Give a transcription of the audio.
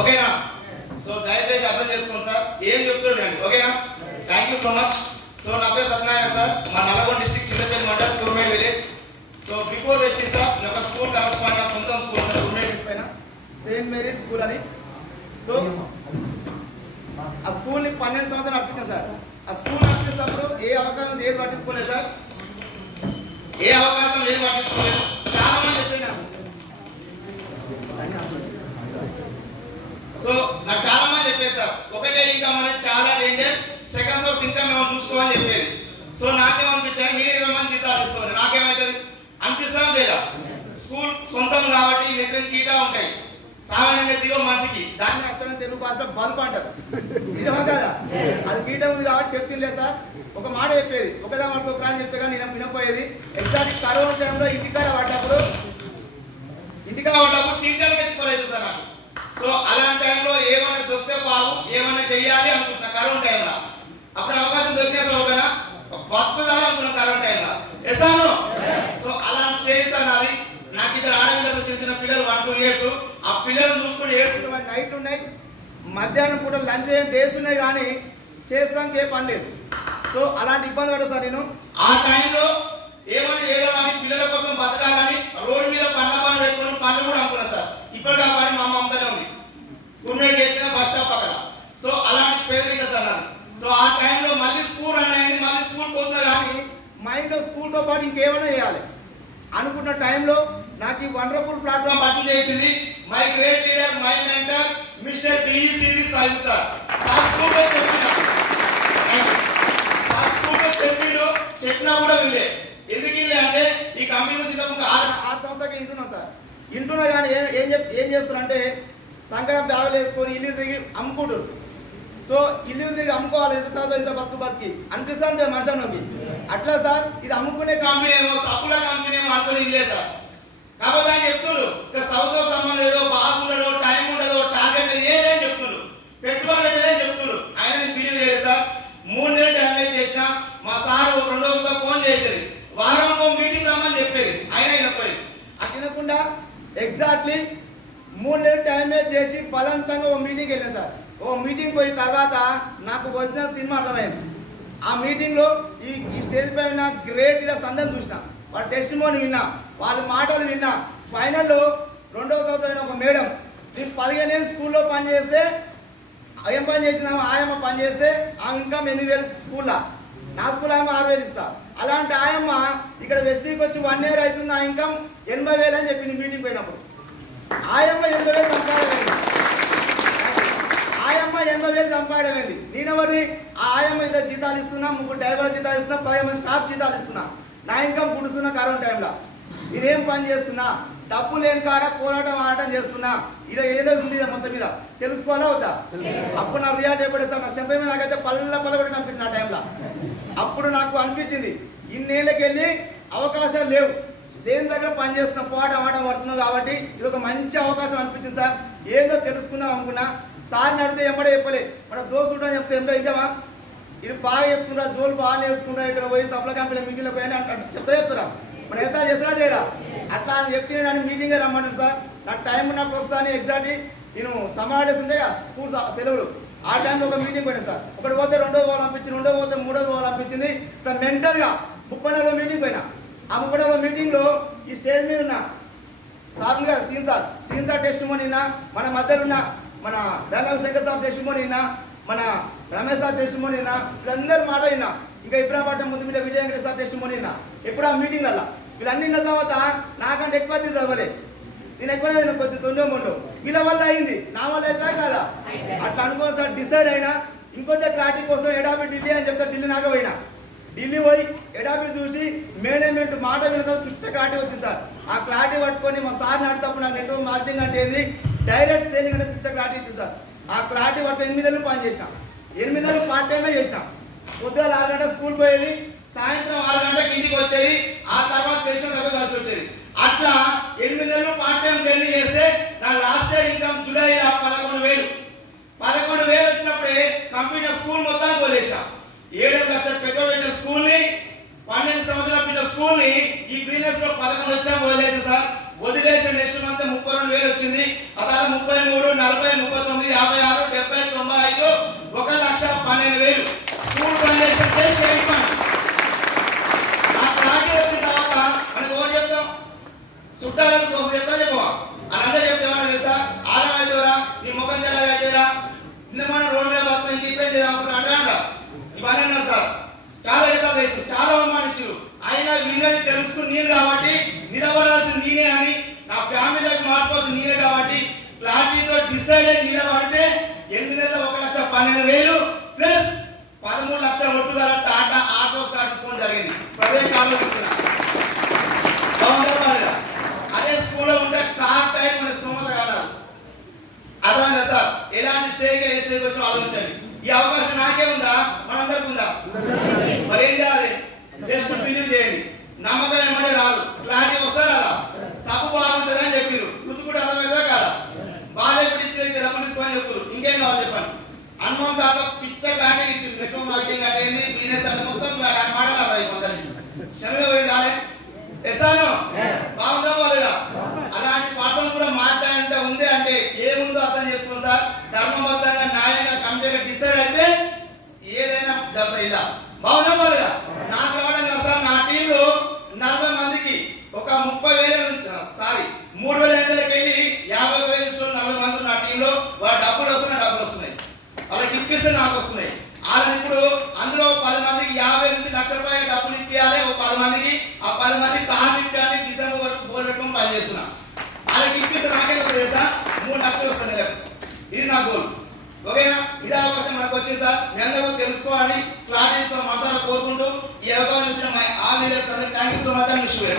ఓకేనా? సో దయచేసి అర్థం చేసుకోండి సార్, ఏం చెప్తున్నాను. ఓకేనా? Thank you so much. So నా పేరు సత్యనారాయణ సార్, మా నల్గొండ డిస్ట్రిక్ట్ చిన్నపల్లి మండల్ టూర్మేడ్ విలేజ్. సో బిఫోర్ వచ్చి సార్ నేను ఒక స్కూల్ కరస్పాండెంట్, సొంతం స్కూల్ సార్ టూర్మేడ్ పైన సెయింట్ మేరీస్ స్కూల్ అని. సో ఆ స్కూల్ని 12 సంవత్సరాలు నడిపించాను సార్. ఆ స్కూల్ నడిపిస్తున్నప్పుడు ఏ అవకాశం ఏది పట్టించుకోలేదు సార్, ఏ అవకాశం ఏది పట్టించుకోలేదు. చాలా మంది చెప్పినా సో నాకు చాలా మంది చెప్పేది సార్, ఒకటే ఇన్కమ్ అనేది చాలా డేంజర్, సెకండ్ సోర్స్ ఇన్కమ్ ఏమైనా చూసుకోమని చెప్పేది. సో నాకేమనిపించాను, మీరు 20 మంది జీతాలు ఇస్తుంది, నాకేమవుతుంది అనిపిస్తాం లేదా? స్కూల్ సొంతం కాబట్టి వ్యక్తులు కీటా ఉంటాయి, సామాన్యంగా దిగో మనిషికి. దాన్ని అర్థమైన తెలుగు భాషలో బల్బ్ అంటారు, నిజమా కదా? అది కీట ఉంది కాబట్టి చెప్తుందే సార్. ఒక మాట చెప్పేది, ఒకదాని వాటికి ఒక రాని చెప్తే కానీ నేను వినపోయేది. ఎగ్జాక్ట్ కరోనా టైంలో ఇంటికాడ పడ్డప్పుడు తింటానికి ఎత్తుకోలేదు సార్ నాకు. సో అలాంటి టైంలో ఏమైనా దొరికితే బాగు, ఏమైనా చెయ్యాలి అనుకుంటున్నా కరోనా టైంలో. అప్పుడు అవకాశం దొరికినా సార్ ఒకనా వస్తుందని అనుకున్నా కరోనా టైంలో. ఎసాను. సో అలాంటి స్టేజ్ అన్నది. నాకు ఇద్దరు ఆడపిల్లలు, చిన్న చిన్న పిల్లలు 1-2 years. ఆ పిల్లలు చూసుకుని ఏడుకుంటే నైట్ ఉన్నాయి, మధ్యాహ్నం పూట లంచ్ డేస్ ఉన్నాయి, కానీ చేస్తానికి ఏ పని లేదు. సో అలాంటి ఇబ్బంది పడ్డా సార్ నేను. ఆ టైంలో ఏమైనా చేయాలని, పిల్లల కోసం బతకాలని రోడ్డు మీద పనులు పెట్టుకుని పనులు కూడా అనుకున్నా సార్. ఇప్పటికీ ఆ పని మా అమ్మ అమ్మతోనే ఉంది, గుర్మే గేట్ మీద బస్ స్టాప్ అక్కడ. సో అలాంటి పేదరిక సార్ నాది. సో ఆ టైంలో మళ్ళీ స్కూల్ అనేది, మళ్ళీ స్కూల్ పోతున్నా కానీ మైండ్లో స్కూల్తో పాటు ఇంకేమైనా చేయాలి అనుకున్న టైంలో నాకు ఈ వండర్ఫుల్ ప్లాట్ఫామ్ అటెండ్ చేసింది my great leader, my mentor mister DC Sai sir. చెప్పినా కూడా వినలే. ఎందుకు వినలే అంటే ఈ కంపెనీ నుంచి 6 సంవత్సరాలు వింటున్నాను సార్. వింటున్నా కానీ ఏం చేస్తున్నా అంటే సంక్రాంతి బ్యాగులు వేసుకొని ఇల్లు తిరిగి అమ్ముకుంటారు. సో ఇల్లు తిరిగి అమ్ముకోవాలి, ఎంత సార్లు ఇంత బతికి అనిపిస్తాను మనిషి నమ్మి. అట్లా సార్ ఇది అమ్ముకునే కంపెనీ ఏమో, సప్పుల కంపెనీ ఏమో అనుకుని ఇల్లే సార్. కాబట్టి ఆయన చెప్తున్నారు ఇక సౌతో సంబంధం లేదో, బాగా ఉండదో, టైం ఉండదో, టార్గెట్ ఏదేం చెప్తున్నారు, పెట్టుబడి పెట్టేదని చెప్తున్నారు. ఆయన నేను బిలీవ్ చేయలేదు సార్. 3 నెలలు డ్యామేజ్ చేసిన మా సార్ రెండోసారి ఫోన్ చేసేది, వారంలో మీటింగ్ రమ్మని చెప్పేది, ఆయన వినపోయేది. అట్లా వినకుండా ఎగ్జాక్ట్లీ 3 నెలలు డ్యామేజ్ చేసి బలవంతంగా ఓ మీటింగ్కి వెళ్ళాను సార్. ఓ మీటింగ్ పోయిన తర్వాత నాకు ఒరిజినల్ సినిమా అర్థమైంది. ఆ మీటింగ్లో ఈ స్టేజ్ పై ఉన్న గ్రేట్ లీడర్స్ అందరిని చూసిన, వాళ్ళ టెస్టిమోనీ విన్నా, వాళ్ళ మాటలు విన్నా. ఫైనల్లో 2వ తరగతి ఒక మేడం, నేను 15 ఏళ్ళు స్కూల్లో పనిచేస్తే ఏం పని చేసినా ఆయమ్మ పని చేస్తే ఆ ఇన్కమ్ 8,000 స్కూల్లో, నా స్కూల్ ఆయమ్మ 6,000 ఇస్తా. అలాంటి ఆయమ్మ ఇక్కడ వెస్టీకి వచ్చి 1 year అవుతుంది, ఆ ఇన్కమ్ 80,000 అని చెప్పింది మీటింగ్ పోయినప్పుడు. ఆయమ్మ 80,000 సంపాదమైంది, ఆయమ్మ 80,000 సంపాదమైంది. నేనెవరిని ఆ ఆయమ్మ ఇద్దరు జీతాలు ఇస్తున్నా, 3 డ్రైవర్ జీతాలు ఇస్తున్నా, 10 మంది స్టాఫ్ జీతాలు ఇస్తున్నా, నా ఇన్కమ్ పుడుతున్నా. కరోనా టైంలో నేనేం పని చేస్తున్నా, డబ్బు లేని కాడ పోరాటం ఆడటం చేస్తున్నా. ఇలా ఏదో ఉంది మొత్తం మీద తెలుసుకోవాలా వద్దా? అప్పుడు నాకు రియాక్ట్ అయిపోతాను, నా స్టెప్ మీద నాకైతే పల్ల కూడా అనిపించింది ఆ టైంలో. అప్పుడు నాకు అనిపించింది ఇన్నేళ్ళకి వెళ్ళి అవకాశాలు లేవు, దేని దగ్గర పని చేస్తున్నా, పోరాటం ఆడటం పడుతున్నావు కాబట్టి ఇది ఒక మంచి అవకాశం అనిపించింది సార్. ఏదో తెలుసుకుందాం అనుకున్నా. సార్ని అడిగితే ఎమ్మడే చెప్పలే, మన దోస్తుడు అని చెప్తే ఎంత ఇంకమా ఇది బాగా చెప్తున్నా, జోలు బాగా నేర్చుకున్నా, ఇక్కడ పోయి సప్ల కంపెనీ మీటింగ్లో పోయి చెప్తున్నా మనం ఎంత చేస్తున్నా చేయరా అట్లా అని చెప్తే నన్ను మీటింగే రమ్మంటారు సార్. నాకు టైం ఉన్నప్పుడు వస్తాను. ఎగ్జాక్ట్లీ నేను సమ్మర్ హాలిడేస్ ఉంటాయి కదా, స్కూల్ సెలవులు, ఆ టైంలో ఒక మీటింగ్ పోయినా సార్. ఒకటి పోతే 2వ వాళ్ళు పంపించింది, 2వ పోతే 3వ వాళ్ళు పంపించింది. ఇక్కడ మెంటల్గా 34వ మీటింగ్ పోయినా. ఆ 34వ మీటింగ్లో ఈ స్టేజ్ మీద ఉన్న సార్ గారు సీన్ సార్ టెస్టిమోనీ విన్నా, మన మధ్యలో ఉన్న మన బెల్లం శంకర్ సార్ టెస్టిమోనీ విన్నా, మన రమేష్ సార్ టెస్టిమోనీ విన్నా, వీళ్ళందరూ మాట విన్నా. ఇంకా ఇబ్రాహీంపట్నం ముందు మీద విజయనగర సార్ టెస్టిమోనీ విన్నా. ఎప్పుడు ఆ మీటింగ్ వల్ల వీళ్ళన్నీ విన్న తర్వాత నాకంటే ఎక్కువ చదవలే, నేను ఎక్కువ కొద్ది 9 వీళ్ళ వల్ల అయింది, నా వల్ల అవుతా కదా. అట్లా అనుకోని సార్ డిసైడ్ అయినా ఇంకొంచెం క్లారిటీ కోసం ఎడాపి ఢిల్లీ అని చెప్తే ఢిల్లీ నాక పోయినా. ఢిల్లీ పోయి ఎడాపి చూసి మేనేజ్మెంట్ మాట విన్న తర్వాత పిచ్చ క్లారిటీ వచ్చింది సార్. ఆ క్లారిటీ పట్టుకొని మా సార్ని అడిగినప్పుడు నాకు నెట్వర్క్ మార్కెటింగ్ అంటే ఏంది, డైరెక్ట్ సేలింగ్ అంటే పిచ్చ క్లారిటీ ఇచ్చింది సార్. ఆ క్లారిటీ పట్టు 8 నెలలు పని చేసిన, 8 నెలలు పార్ట్ టైమే చేసిన. పొద్దున 6 గంటలకు స్కూల్ పోయేది, సాయంత్రం 6 గంటలకు ఇంటికి వచ్చేది, ఆ తర్వాత దేశం కలిసి వచ్చేది. అట్లా 8 నెలలు పార్ట్ టైం జర్నీ చేస్తే నా లాస్ట్ ఇయర్ ఇన్కమ్ జూలై 11,000. 11,000 వచ్చినప్పుడే కంప్యూటర్ స్కూల్ మొత్తానికి వదిలేసా. 7 లక్షల పెట్రోల్ పెట్టిన స్కూల్ని, 12 సంవత్సరాల పెట్టిన స్కూల్ని ఈ బిజినెస్ లో 11 వచ్చినా వదిలేసా సార్. వదిలేసిన నెక్స్ట్ మంత్ 32,000 వచ్చింది. ఆ తర్వాత 33, 40 39 56 70 95 1,12,000 స్కూల్ పని చేస్తే స్టేట్ ఫండ్. ఆ క్లారిటీ వచ్చిన తర్వాత మనకి ఓటు చెప్తాం, చుట్టాలకు కోసం చెప్తా చెప్పవా అని అందరూ చెప్తే ఏమన్నా తెలుసా? ఆలం అయితేరా నీ ముఖం తెల్లగా అయితేరా నిన్న మనం రోడ్డు మీద బతుకుని ఇంటిపై చేద్దాం అంటారా? ఇవన్నీ ఉన్నారు సార్. చాలా ఎత్తాలు తెలుసు, చాలా అవమానించు. అయినా విన్నది తెలుసుకుని నేను కాబట్టి నిలబడాల్సింది నేనే అని, నా ఫ్యామిలీకి మార్చుకోవాల్సింది నేనే కాబట్టి క్లారిటీతో డిసైడ్ అయ్యి నిలబడితే 8 నెలల 1,12,000 ప్లస్ 13 లక్షల ఒట్టుదల టాటా ఆటో స్టార్ట్ తీసుకోవడం జరిగింది. ప్రజలకు ఆలోచిస్తున్నా బాగుందా? అదే స్కూల్లో ఉంటే కార్ టైం మన స్తోమత కాదు. అర్థమైందా సార్? ఎలాంటి స్టేజ్ ఏ స్టేజ్ వచ్చి ఆలోచించండి. ఈ అవకాశం నాకే ఉందా? మనందరికి ఉందా? మరి ఏం చేయాలి? జస్ట్ బిలీవ్ చేయండి. నమ్మకం ఏమంటే రాదు, క్లారిటీ వస్తా రాదా? సబ్బు బాగుంటుంది అని చెప్పారు, రుద్దు కూడా అర్థమైందా కాదా? బాగా ఎప్పుడు ఇచ్చేది కదా తీసుకొని చెప్తారు. ఇంకేం కావాలి చెప్పండి? హనుమాన్ తాత పిచ్చ క్లారిటీ ఇచ్చింది. నెట్వర్క్ మార్కెటింగ్ అంటే ఏంది, బిజినెస్ అంటే మొత్తం మాటలు అర్థం కొందరికి. శనివారం కాలే ఎస్ఆను బాగుందా బాలేదా? అలాంటి పాఠాలు కూడా మాట్లాడంటే ఉంది అంటే ఏముందో అర్థం చేసుకోండి సార్. ధర్మబద్ధంగా న్యాయంగా కమిటీగా డిసైడ్ అయితే ఏదైనా జరుగుతుంది. ఇలా బాగుందా బాలేదా? నాకు రావడం కదా సార్, నా టీంలో 40 మందికి ఒక 30,000 నుంచి 3,500కి వెళ్ళి 50,000 40 మంది నా టీంలో. వాళ్ళ డబ్బులు వస్తున్నాయి, వాళ్ళకి ఇప్పిస్తే నాకు వస్తున్నాయి. వాళ్ళని ఇప్పుడు అందులో 10 మందికి 50 నుంచి లక్ష రూపాయలు డబ్బులు ఇప్పించాలి. ఒక 10 మందికి ఆ 10 మంది కార్మికాన్ని డిసెంబర్ వరకు బోల్ పెట్టుకొని పని చేస్తున్నా. వాళ్ళకి ఇప్పిస్తే నాకే తెలుసా 3 లక్షలు వస్తుంది. ఇది నా గోల్. ఓకేనా? ఇదే అవకాశం మనకు వచ్చింది సార్. మీ అందరూ తెలుసుకోవాలి, క్లారిటీ మసాలా కోరుకుంటూ ఈ అవకాశం ఇచ్చిన ఆల్ లీడర్స్ అందరికీ thank you so much and wish you.